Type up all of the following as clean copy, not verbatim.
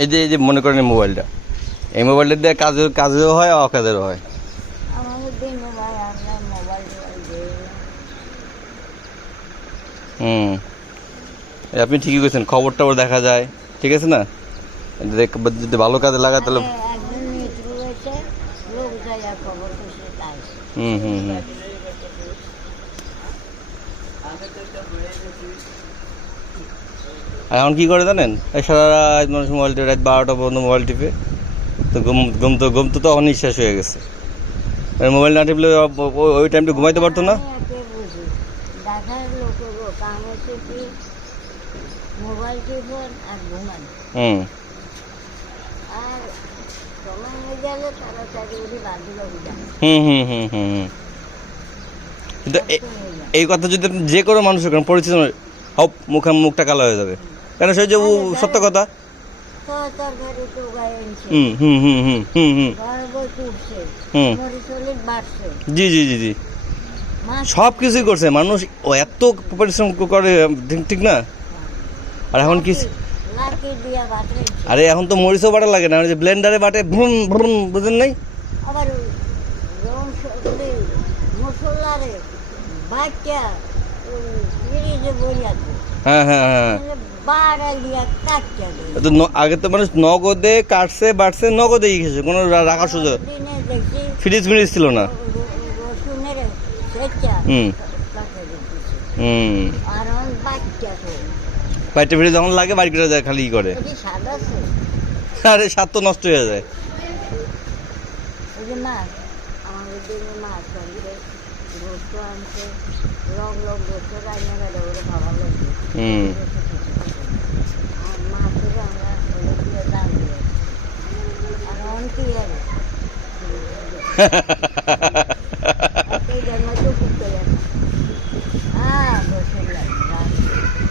এই যে মনে করেন এই মোবাইলটা, এই মোবাইলটা দিয়ে কাজেও হয়, অকাজেরও হয়। হুম, আপনি ঠিকই করেছেন, খবর টবর দেখা যায়, ঠিক আছে না? যদি ভালো কাজে লাগায় তাহলে। হুম হুম হুম। আর এখন কী করে জানেন, এই সারা রাত মানুষ মোবাইল টিপে, রাত 12টা পর্যন্ত মোবাইল টিপে, তো ঘুম তো তখন নিঃশ্বাস হয়ে গেছে। মোবাইল না টিপলে ওই টাইমটা ঘুমাইতে পারতো না। হুম। হুম হুম হুম হুম হুম। কিন্তু এই কথা যদি আপনি যে কোনো মানুষের কারণ পরিচিত হোক, মুখটা কালো হয়ে যাবে, কেন সে যে সত্য কথা। হুম হুম হুম হুম হুম হুম হুম। জি জি জি জি, সব কিছুই করছে মানুষ, ও এত পরিশ্রম করে, ঠিক না? আর এখন কি, আরে এখন তো মরিচও বাটা লাগে না, যে ব্লেন্ডারে বাটে, ভ্রুম ভ্রুম, বুঝেন নাই? হ্যাঁ হ্যাঁ হ্যাঁ। আগে তো মানুষ নগদে কাটছে বাটছে, নগদেই খেয়েছে, কোনো রাখার সুযোগ, ফ্রিজ ফ্রিজ ছিল না। হুম হুম। বাড়িতে ফিরে যখন লাগে বাড়ি করে যায়, খালি করে, আরে স্বাদ তো নষ্ট হয়ে যায়। হুম।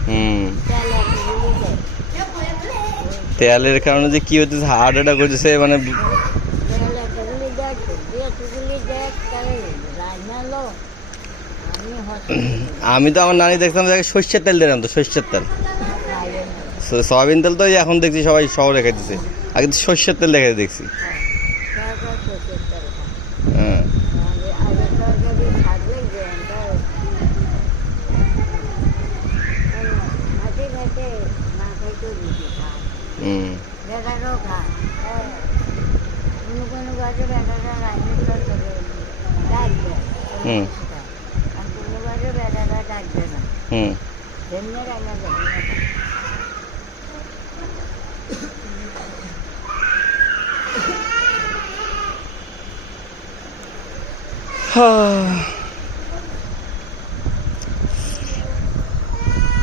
হুম। তেলের কারণে যে কি হচ্ছে, হার্ট অ্যাটাক করতেছে মানে। আমি তো আমার নানি দেখতাম যে সর্ষের তেল দিয়ে রান্তো, সর্ষের তেল। সয়াবিন তেল তো এখন দেখছি সবাই শহরে খাইতেছে, আগে তো সর্ষের তেল দেখে দেখছি। হ্যাঁ। হুম হুম হুম। হ্যাঁ।